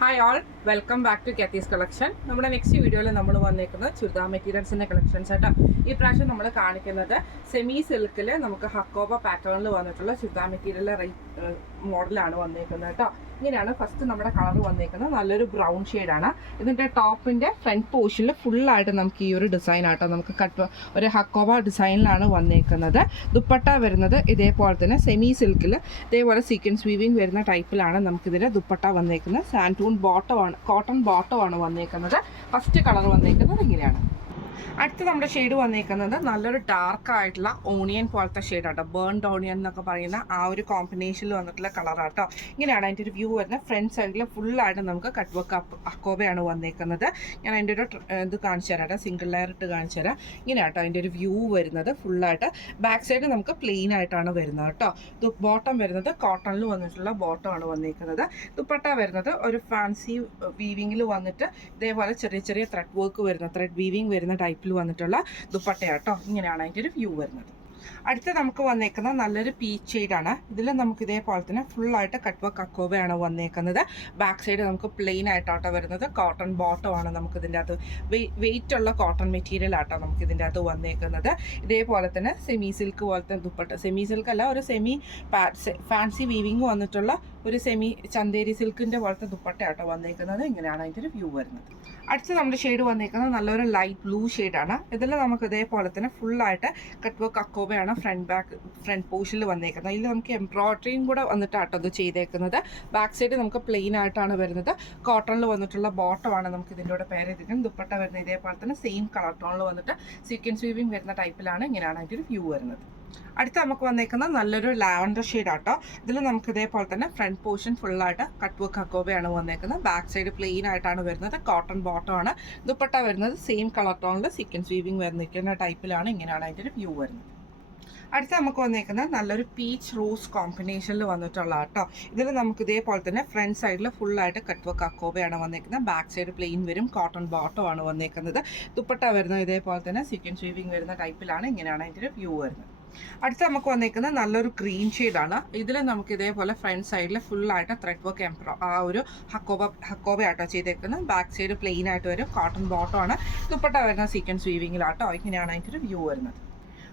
Hi all, welcome back to കാത്തീസ് collection. നമ്മുടെ next വീഡിയോയിൽ നമ്മൾ വന്നേക്കുന്നത് ചുരിദാർ മെറ്റീരിയൽസിൻ്റെ കളക്ഷൻസ് ആയിട്ട്. ഈ പ്രാവശ്യം നമ്മൾ കാണിക്കുന്നത് സെമി സിൽക്കിൽ നമുക്ക് ഹക്കോബ പാറ്റേണിൽ വന്നിട്ടുള്ള ചുരിദാർ മെറ്റീരിയൽ മോഡലാണ് വന്നേക്കുന്നത് കേട്ടോ. ഇങ്ങനെയാണ് ഫസ്റ്റ് നമ്മുടെ കളർ വന്നേക്കുന്നത്. നല്ലൊരു ബ്രൗൺ ഷെയ്ഡാണ്. ഇതിൻ്റെ ടോപ്പിൻ്റെ ഫ്രണ്ട് പോർഷനിൽ ഫുള്ളായിട്ട് നമുക്ക് ഈ ഒരു ഡിസൈൻ ആട്ടോ നമുക്ക് ഒരു ഹക്കോബ ഡിസൈനിലാണ് വന്നേക്കുന്നത്. ദുപ്പട്ട വരുന്നത് ഇതേപോലെ തന്നെ സെമി സിൽക്കിൽ ഇതേപോലെ സീക്വൻസ് വീവിങ് വരുന്ന ടൈപ്പിലാണ് നമുക്കിതിൻ്റെ ദുപ്പട്ട വന്നേക്കുന്നത്. സാൻഡൂൺ ബോട്ടമാണ്, കോട്ടൺ ബോട്ടമാണ് വന്നേക്കുന്നത്. ഫസ്റ്റ് കളർ വന്നേക്കുന്നത് ഇങ്ങനെയാണ്. അടുത്ത് നമ്മുടെ ഷെയ്ഡ് വന്നേക്കുന്നത് നല്ലൊരു ഡാർക്ക് ആയിട്ടുള്ള ഓണിയൻ പോലത്തെ ഷെയ്ഡാട്ടോ. ബേൺഡ് ഓണിയൻ എന്നൊക്കെ പറയുന്ന ആ ഒരു കോമ്പിനേഷനിൽ വന്നിട്ടുള്ള കളറാട്ടോ. ഇങ്ങനെയാണ് അതിൻ്റെ ഒരു വ്യൂ വരുന്നത്. ഫ്രണ്ട് സൈഡിൽ ഫുള്ളായിട്ട് നമുക്ക് കട്ട് വർക്ക് അക്കോബയാണ് വന്നേക്കുന്നത്. ഞാൻ അതിൻ്റെ ഒരു ഇത് കാണിച്ചു തരാം, സിംഗിൾ ലെയർ ഇട്ട് കാണിച്ചു തരാം. ഇങ്ങനെയാട്ടോ അതിൻ്റെ ഒരു വ്യൂ വരുന്നത് ഫുള്ളായിട്ട്. ബാക്ക് സൈഡ് നമുക്ക് പ്ലെയിൻ ആയിട്ടാണ് വരുന്നത് കേട്ടോ. ബോട്ടം വരുന്നത് കോട്ടണിൽ വന്നിട്ടുള്ള ബോട്ടമാണ് വന്നേക്കുന്നത്. ദുപ്പട്ട വരുന്നത് ഒരു ഫാൻസി വീവിങ്ങിൽ വന്നിട്ട് ഇതേപോലെ ചെറിയ ചെറിയ ത്രെഡ് വർക്ക് വരുന്ന ത്രെഡ് വീവിങ് വരുന്ന ടൈപ്പിൽ വന്നിട്ടുള്ള ദുപ്പട്ടയാട്ടോ. ഇങ്ങനെയാണ് അതിൻ്റെ ഒരു വ്യൂ വരുന്നത്. അടുത്ത് നമുക്ക് വന്നേക്കുന്നത് നല്ലൊരു പീച്ച് ഷെയ്ഡാണ്. ഇതിൽ നമുക്ക് ഇതേപോലെ തന്നെ ഫുള്ളായിട്ട് കട്ട് വർക്ക് അക്കോബയാണ് വന്നേക്കുന്നത്. ബാക്ക് സൈഡ് നമുക്ക് പ്ലെയിൻ ആയിട്ടാട്ടോ വരുന്നത്. കോട്ടൺ ബോട്ടമാണ് നമുക്ക് ഇതിൻ്റെ അകത്ത് വെയിറ്റ് ഉള്ള കോട്ടൺ മെറ്റീരിയൽ ആട്ടോ നമുക്ക് ഇതിൻ്റെ അകത്ത് വന്നേക്കുന്നത്. ഇതേപോലെ തന്നെ സെമി സിൽക്ക് പോലത്തെ ദുപ്പട്ട, സെമി സിൽക്ക് അല്ല, ഒരു സെമി ഫാൻസി വീവിങ് വന്നിട്ടുള്ള ഒരു സെമി ചന്തേരി സിൽക്കിൻ്റെ പോലത്തെ ദുപ്പട്ടയാട്ടോ വന്നേക്കുന്നത്. ഇങ്ങനെയാണ് അതിൻ്റെ ഒരു വ്യൂ വരുന്നത്. അടുത്ത് നമ്മുടെ ഷെയ്ഡ് വന്നേക്കുന്നത് നല്ലൊരു ലൈറ്റ് ബ്ലൂ ഷെയ്ഡാണ്. ഇതിൽ നമുക്ക് ഇതേപോലെ തന്നെ ഫുള്ളായിട്ട് കട്ട് വർക്ക് അക്കോബയാണ് ഫ്രണ്ട് പോർഷനിൽ വന്നേക്കുന്നത്. ഇതിൽ നമുക്ക് എംബ്രോയിഡറിയും കൂടെ വന്നിട്ടാട്ടോ അത് ചെയ്തേക്കുന്നത്. ബാക്ക് സൈഡ് നമുക്ക് പ്ലെയിൻ ആയിട്ടാണ് വരുന്നത്. കോട്ടണിൽ വന്നിട്ടുള്ള ബോട്ടമാണ് നമുക്ക് ഇതിൻ്റെ കൂടെ പേര് ചെയ്തിരിക്കുന്നത്. ദുപ്പട്ട വരുന്നത് ഇതേപോലെ തന്നെ സെയിം കളർ ടോണിൽ വന്നിട്ട് സീക്വൻസ് വീവിങ് വരുന്ന ടൈപ്പിലാണ്. ഇങ്ങനെയാണ് അതിൻ്റെ ഒരു വ്യൂ വരുന്നത്. അടുത്ത് നമുക്ക് വന്നേക്കുന്നത് നല്ലൊരു ലാവൻഡർ ഷെയ്ഡാട്ടോ. ഇതിൽ നമുക്ക് ഇതേപോലെ തന്നെ ഫ്രണ്ട് പോർഷൻ ഫുള്ളായിട്ട് കട്ട് വർക്ക് അക്കോബയാണ് വന്നേക്കുന്നത്. ബാക്ക് സൈഡ് പ്ലെയിൻ ആയിട്ടാണ് വരുന്നത്. കോട്ടൺ ബോട്ടമാണ്. ദുപ്പട്ട വരുന്നത് സെയിം കളർ ടോണിൽ സീക്വൻസ് വീവിങ് വരുന്ന ടൈപ്പിലാണ്. ഇങ്ങനെയാണ് അതിൻ്റെ ഒരു വ്യൂ വരുന്നത്. അടുത്ത് നമുക്ക് വന്നേക്കുന്നത് നല്ലൊരു പീച്ച് റോസ് കോമ്പിനേഷനിൽ വന്നിട്ടുള്ള കേട്ടോ. ഇതിൽ നമുക്ക് ഇതേപോലെ തന്നെ ഫ്രണ്ട് സൈഡിൽ ഫുള്ളായിട്ട് കട്ട് വർക്ക് അക്കോബയാണ് വന്നേക്കുന്നത്. ബാക്ക് സൈഡ് പ്ലെയിൻ വരും. കോട്ടൺ ബോട്ടമാണ് വന്നേക്കുന്നത്. ദുപ്പട്ട വരുന്നത് ഇതേപോലെ തന്നെ സീക്വൻസ് വീവിങ് വരുന്ന ടൈപ്പിലാണ്. ഇങ്ങനെയാണ് അതിൻ്റെ വ്യൂ വരുന്നത്. അടുത്ത് നമുക്ക് വന്നേക്കുന്നത് നല്ലൊരു ഗ്രീൻ ഷെയ്ഡാണ്. ഇതിൽ നമുക്ക് ഇതേപോലെ ഫ്രണ്ട് സൈഡിൽ ഫുള്ളായിട്ട് ത്രെഡ് വർക്ക് ആ ഒരു ഹക്കോബയാട്ടോ ചെയ്തേക്കുന്നത്. ബാക്ക് സൈഡ് പ്ലെയിൻ ആയിട്ട് വരും. കോട്ടൺ ബോട്ടമാണ്. ദുപ്പട്ട വരുന്ന സീക്വൻസ് വീവിങ്ങിലാട്ടോ. ഇങ്ങനെയാണ് അതിൻ്റെ ഒരു വ്യൂ വരുന്നത്.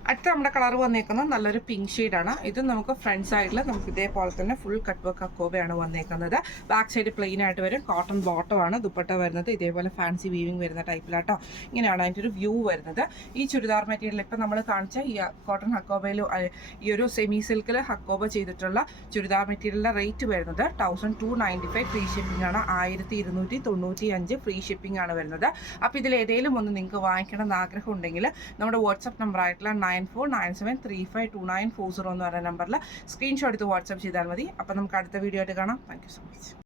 അടുത്ത നമ്മുടെ കളർ വന്നേക്കുന്നത് നല്ലൊരു പിങ്ക് ഷെയ്ഡാണ്. ഇത് നമുക്ക് ഫ്രണ്ട് സൈഡിൽ നമുക്ക് ഇതേപോലെ തന്നെ ഫുൾ കട്ട് വർക്ക് അക്കോബയാണ് വന്നേക്കുന്നത്. ബാക്ക് സൈഡ് പ്ലെയിൻ ആയിട്ട് വരും. കോട്ടൺ ബോട്ടമാണ്. ദുപ്പട്ട വരുന്നത് ഇതേപോലെ ഫാൻസി വീവിങ് വരുന്ന ടൈപ്പിലാട്ടോ. ഇങ്ങനെയാണ് അതിൻ്റെ ഒരു വ്യൂ വരുന്നത്. ഈ ചുരിദാർ മെറ്റീരിയൽ ഇപ്പം നമ്മൾ കാണിച്ച ഈ കോട്ടൺ ഹക്കോബയിൽ ഈ ഒരു സെമി സിൽക്കിൽ ഹക്കോബ ചെയ്തിട്ടുള്ള ചുരിദാർ മെറ്റീരിയലിൻ്റെ റേറ്റ് വരുന്നത് 1295 ഫ്രീ ഷിപ്പിംഗ് ആണ്. 1295 ഫ്രീ ഷിപ്പിംഗ് ആണ് വരുന്നത്. അപ്പോൾ ഇതിൽ ഏതെങ്കിലും ഒന്ന് നിങ്ങൾക്ക് വാങ്ങിക്കണം എന്ന് ആഗ്രഹം ഉണ്ടെങ്കിൽ നമ്മുടെ വാട്സപ്പ് നമ്പർ ആയിട്ടുള്ള 9497352940 എന്ന് പറയുന്ന നമ്പറിൽ സ്ക്രീൻഷോട്ട് എടുത്ത് വാട്സപ്പ് ചെയ്താൽ മതി. അപ്പോൾ നമുക്ക് അടുത്ത വീഡിയോ ആയിട്ട് കാണാം. Thank you so much.